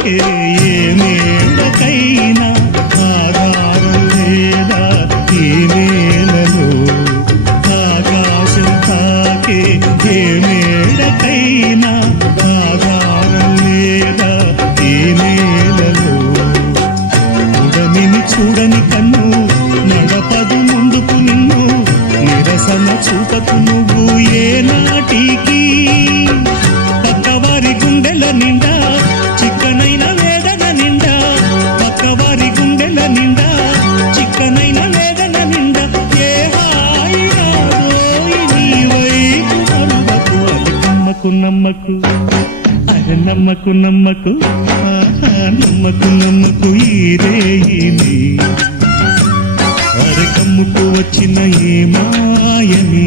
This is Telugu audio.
తాకే ఏ మేడకైనా ఆధారం లేదా ఈ నేలలో ఆకాశం తాకే ఏ మేడకైనా ఆధారం లేదా ఈ నేలలో ఉడమిని చూడని కన్ను నడపదు ముందుకు నిన్ను నిరసన చూపకు నువ్వు ఏ నాటికి పక్కవారి గుండెల నిండా చిక్కనైన వేదన నిండా పక్కవారి గుండెల నిండా చిక్కనైన వేదన నిండా ఏ హాయి నాదోయి నీ వైపు అరువకు అది నమ్మకు నమ్మకు అరే నమ్మకు నమ్మకు నమ్మకు నమ్మకు ఈ రేయిని అరే కమ్ముకు వచ్చిన ఏ మాయని